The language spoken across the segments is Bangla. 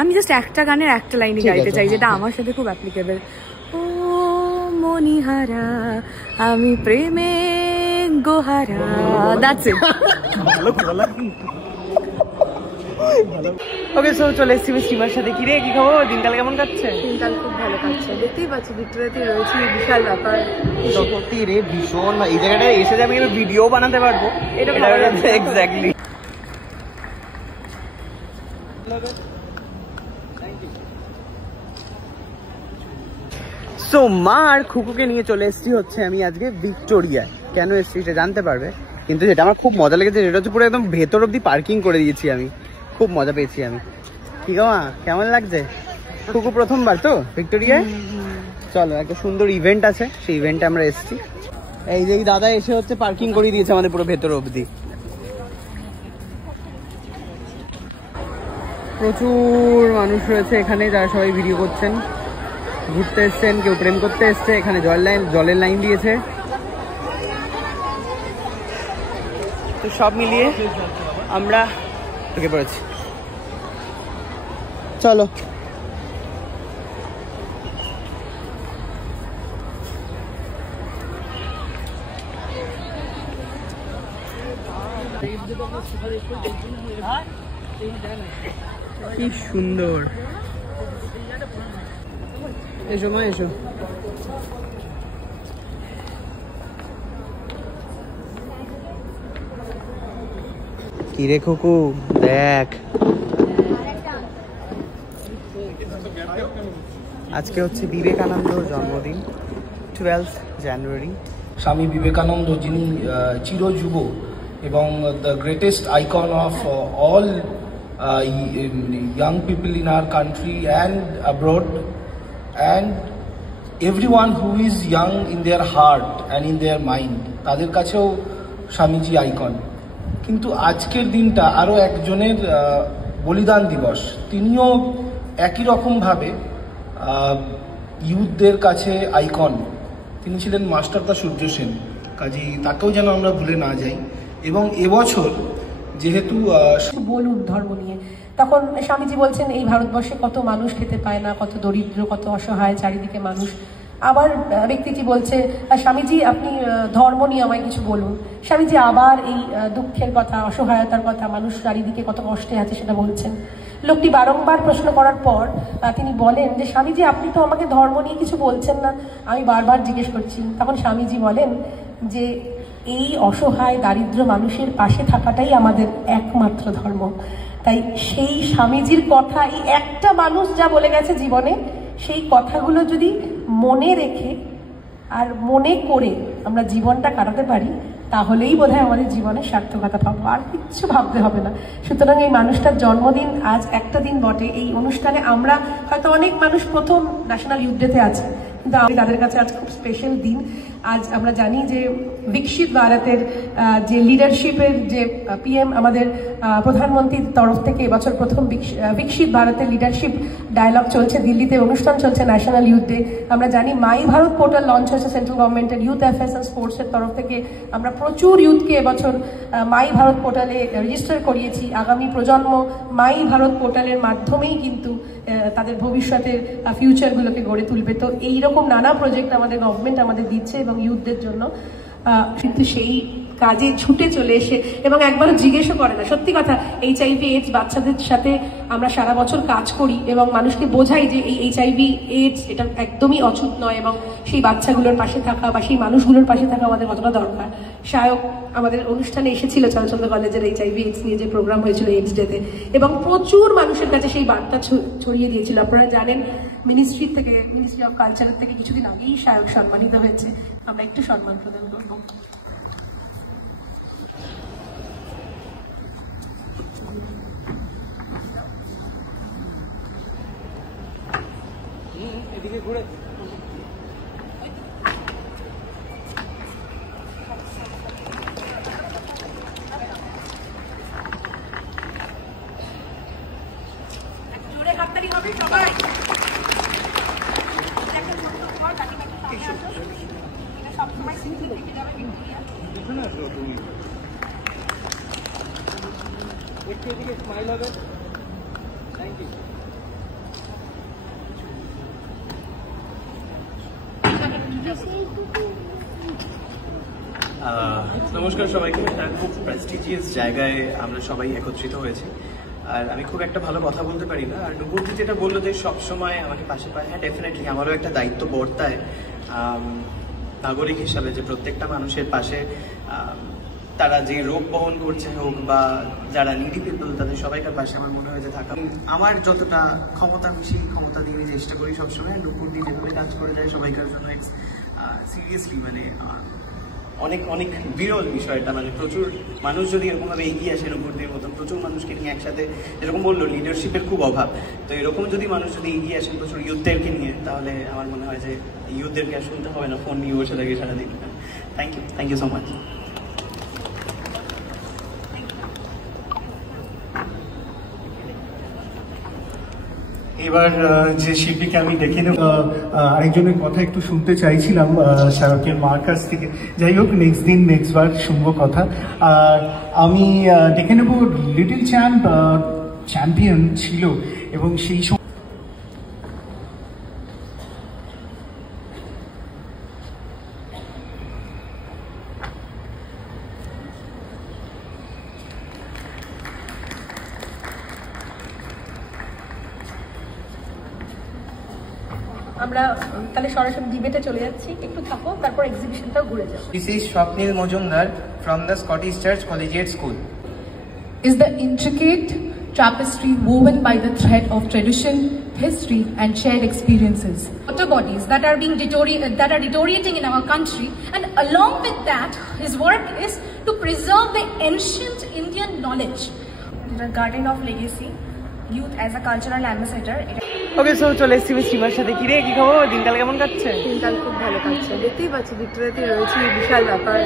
আমি জাস্ট একটা গানের একটা লাইনই গাইতে চাই, যেটা আমার সাথে খুব অ্যাপ্লিকেবল। ও মনিহারা আমি প্রেমে গোহারা, দ্যাটস ইট। ওকে, সো চলে এসেছি স্টিমার সাথে। কি রে, কি খবর? দিনকাল কেমন কাটছে? দিনকাল খুব ভালো কাটছে, দেখতেই পাচ্ছি ভিক্টোরিয়াতে রয়েছি, বিশাল ব্যাপার। সত্যি রে, ভীষণ। এই জায়গাটায় এসে আমি ভিডিও বানাতে পারবো, এটা এক্স্যাক্টলি। সো মা আর খুকুকে নিয়ে চলে এসেছি হচ্ছে আমি আজকে ভিক্টোরিয়ায়। কেন এসেছি সেটা জানতে পারবে, কিন্তু যেটা আমার খুব মজা লেগেছে সেটা হচ্ছে পুরো একদম ভেতর অব্দি পার্কিং করে দিয়েছি আমি। খুব মজা পেয়েছি আমি। কি গো মা, কেমন লাগছে? খুকু প্রথমবার তো ভিক্টোরিয়ায়। চলো, একটা সুন্দর ইভেন্ট আছে, সেই ইভেন্টে আমরা এসেছি। এই যে দাদা এসে হচ্ছে পার্কিং করে দিয়েছে আমাদের পুরো ভেতর অব্দি। প্রচুর মানুষ রয়েছে এখানে, যারা সবাই ভিডিও করছেন, ঘুরতে এসছেন, কেউ প্রেম করতে এসছে। এখানে জলের লাইন দিয়েছে। তো সব মিলিয়ে আমরা ঢুকে পড়েছি। চলো। কি সুন্দর। এসো মা, এসো। কি রে খুকু, দেখ আজকে হচ্ছে বিবেকানন্দর জন্মদিন, 12 জানুয়ারি। স্বামী বিবেকানন্দ, যিনি চিরযুব এবং the greatest icon of all young people in our country and abroad, and everyone who is young in their heart and in their mind, তাদের কাছেও স্বামীজি আইকন। কিন্তু আজকের দিনটা আরও একজনের বলিদান দিবস। তিনিও একই রকমভাবে ইউথদের কাছে আইকন। তিনি ছিলেন মাস্টারদা সূর্য সেন, কাজেই তাকেও যেন আমরা ভুলে না যাই। এবং এবছর যেহেতু বলুন ধর্ম নিয়ে, তখন স্বামীজি বলছেন এই ভারতবর্ষে কত মানুষ খেতে পায় না, কত দরিদ্র, কত অসহায়, চারিদিকে মানুষ। আবার ব্যক্তিটি বলছে, স্বামীজি আপনি ধর্ম নিয়ে আমায় কিছু বলুন। স্বামীজি আবার এই দুঃখের কথা, অসহায়তার কথা, মানুষ চারিদিকে কত কষ্টে আছে সেটা বলছেন। লোকটি বারংবার প্রশ্ন করার পর তিনি বলেন যে স্বামীজি আপনি তো আমাকে ধর্ম নিয়ে কিছু বলছেন না, আমি বারবার জিজ্ঞেস করছি। তখন স্বামীজি বলেন যে এই অসহায় দারিদ্র মানুষের পাশে থাকাটাই আমাদের একমাত্র ধর্ম। তাই সেই স্বামীজির কথা, এই একটা মানুষ যা বলে গেছে জীবনে, সেই কথাগুলো যদি মনে রেখে আর মনে করে আমরা জীবনটা কাটাতে পারি, তাহলেই বোধহয় আমাদের জীবনের সার্থকতা পাবো, আর কিচ্ছু ভাবতে হবে না। সুতরাং এই মানুষটার জন্মদিন আজ একটা দিন বটে। এই অনুষ্ঠানে আমরা হয়তো অনেক মানুষ প্রথম ন্যাশনাল ইউথ ডেতে আছে, কিন্তু আমি তাদের কাছে আজ খুব স্পেশাল দিন। আজ আমরা জানি যে বিকশিত ভারতের যে লিডারশিপের যে পিএম আমাদের প্রধানমন্ত্রীর তরফ থেকে এবছর প্রথম বিকশিত ভারতের লিডারশিপ ডায়ালগ চলছে দিল্লিতে, অনুষ্ঠান চলছে ন্যাশনাল ইউথ ডে। আমরা জানি মাই ভারত পোর্টাল লঞ্চ হয়েছে সেন্ট্রাল গভর্নমেন্টের ইউথ অ্যাফেয়ার্স অ্যান্ড স্পোর্টসের তরফ থেকে। আমরা প্রচুর ইউথকে এবছর মাই ভারত পোর্টালে রেজিস্টার করিয়েছি। আগামী প্রজন্ম মাই ভারত পোর্টালের মাধ্যমেই কিন্তু তাদের ভবিষ্যতের ফিউচারগুলোকে গড়ে তুলবে। তো এইরকম নানা প্রজেক্ট আমাদের গভর্নমেন্ট আমাদের দিচ্ছে এবং ইউথদের জন্য, কিন্তু সেই কাজে ছুটে চলে এসে এবং একবারও জিজ্ঞেসও করে না। সত্যি কথা, HIV AIDS বাচ্চাদের সাথে আমরা সারা বছর কাজ করি এবং মানুষকে বোঝাই যে এই HIV AIDS এটা একদমই অছুত নয়, এবং সেই বাচ্চাগুলোর পাশে থাকা বা সেই মানুষগুলোর পাশে থাকা আমাদের কতটা দরকার। সায়ক আমাদের অনুষ্ঠানে এসেছিল চারুচন্দ্র কলেজের HIV AIDS নিয়ে যে প্রোগ্রাম হয়েছিল AIDS ডেতে, এবং প্রচুর মানুষের কাছে সেই বার্তা ছড়িয়ে দিয়েছিল। আপনারা জানেন মিনিস্ট্রি অফ কালচারের থেকে কিছুদিন আগেই সায়ক সম্মানিত হয়েছে। আমরা একটু সম্মান প্রদান করব। এদিকে ঘুরে জোরে হাততালি হবে সবাই। সবসময় স্মৃতি থেকে যাবে ভিক্টোরিয়া। একটু এদিকে স্মাইল হবে। Thank you. নমস্কার সবাইকে। খুব প্রেস্টিজিয়াস জায়গায় আমরা সবাই একত্রিত হয়েছি, আর আমি খুব একটা ভালো কথা বলতে পারি না। আর নুপুরদি যেটা বললো যে সবসময় আমাকে পাশে পায়, হ্যাঁ ডেফিনেটলি আমারও একটা দায়িত্ব বর্তায় নাগরিক হিসাবে, যে প্রত্যেকটা মানুষের পাশে তারা যে রোগ বহন করছে হোক বা যারা নিডি পিপল তাদের সবাইকার পাশে আমার মনে হয় যে থাকা আমার যতটা ক্ষমতা আমি সেই ক্ষমতা দিয়ে আমি চেষ্টা করি সবসময়। নুপুরদি যেভাবে কাজ করে যায় সবাইকার জন্য সিরিয়াসলি মানে অনেক অনেক বিরল বিষয়টা, মানে প্রচুর মানুষ যদি এরকমভাবে এগিয়ে আসে নুপুরদির মতন প্রচুর মানুষকে নিয়ে একসাথে, যেরকম বললো লিডারশিপের খুব অভাব, তো এরকম যদি মানুষ যদি এগিয়ে আসেন প্রচুর ইউথদেরকে নিয়ে, তাহলে আমার মনে হয় যে ইউথদেরকে আর শুনতে হবে না, ফোন নিয়ে বসে থাকে সারাদিন। Thank you so much. এবার যে শিল্পীকে আমি ডেকে নেব, আরেকজনের কথা একটু শুনতে চাইছিলাম শাহরুখের মার কাছ থেকে। যাই হোক, নেক্সট বার শুনবো কথা। আর আমি ডেকে নেব লিটল চ্যাম্পিয়ন ছিল এবং সেই আমরা তাহলে সরাসরি ডিবেটে চলে যাচ্ছি, একটু থাকো, তারপর এক্সিবিশনটাও ঘুরে যাবো। This is Swapnil Mojumdar from the Scottish Church Collegiate School. Is the intricate tapestry woven by the thread of tradition, history and shared experiences. Water bodies that are being deteriorating in our country, and along with that his work is to preserve the ancient Indian knowledge. The Garden of Legacy, youth as a cultural ambassador. Okay, so চলে এসেছি স্টিমার সাথে। কি রে, কি খবর? দিনকাল কেমন কাটছে? দিনকাল খুব ভালো কাটছে, দেখতেই পাচ্ছি ভিক্টোরিয়াতে রয়েছি, বিশাল ব্যাপার।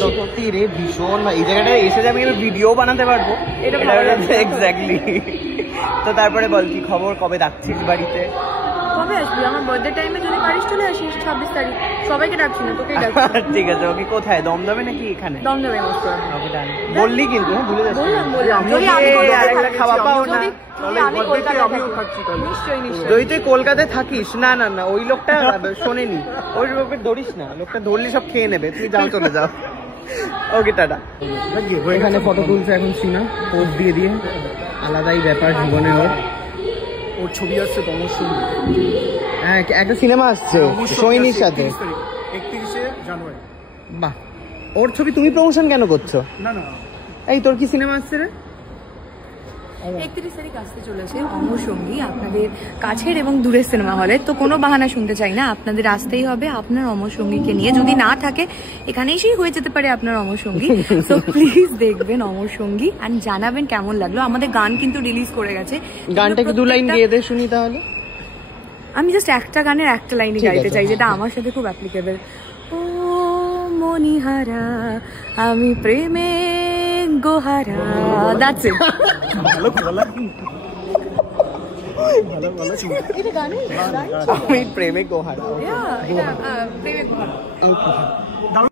সত্যি রে, ভীষণ। এই জায়গাটা এসে আমি ভিডিও বানাতে পারবো, এটা এক্স্যাক্টলি। তো তারপরে বল কি খবর, কবে ডাকছিস বাড়িতে? কবে আসবি? আমার বার্থডে টাইমে যদি পারিস চলে আসিস, 26 তারিখ। সবাইকে ডাকছি না, তোকেই ডাকছি। ঠিক আছে। ওকে, কোথায়? দমদমে নাকি এখানে? দমদমে মস্ত। বললি কিন্তু, হ্যাঁ ভুলে যাচ্ছি। খাওয়া পাও না? যদি তুই কলকাতায় থাকিস, না না না, ওই লোকটা শোনেনি, ওই লোককে ধরিস না, লোকটা ধরলি সব খেয়ে নেবে। তুমি যাও, চলে যাও। ওকে, টাটা। এখানে ফটো তুলছে এখন সিনা, পোস্ট দিয়ে দিয়ে। আলাদাই ব্যাপার জীবনে ওর ছবি আসছে তমসুন্দর। হ্যাঁ, একটা সিনেমা আসছে সৈনির সাথে 31শে জানুয়ারি। বাহ, ওর ছবি তুমি প্রমোশন কেন করছো? না না, এই তোর কি সিনেমা আসছে রে? 31 তারিখ আসতে চলেছে অমর সঙ্গী, আপনাদের কাছের এবং দূরের সিনেমা হলে। তো কোনো বাহানা শুনতে চাই না, আপনাদের আসতেই হবে আপনার অমর সঙ্গীকে নিয়ে। যদি না থাকে এখানে এসেই হয়ে যেতে পারে আপনার অমর সঙ্গী। তো প্লিজ দেখবেন অমর সঙ্গী আর জানাবেন কেমন লাগলো। আমাদের গান কিন্তু রিলিজ করে গেছে। গানটা কি 2 লাইন গেয়ে দে শুনি তাহলে। আমি জাস্ট একটা গানের একটা লাইনই গাইতে চাই, যেটা আমার সাথে খুব অ্যাপ্লিকেবল। ও মনিহারা আমি প্রেমে গোহারা, দ্যাটস ইট। আমি প্রেমে গোহারা। প্রেমে গোহারা।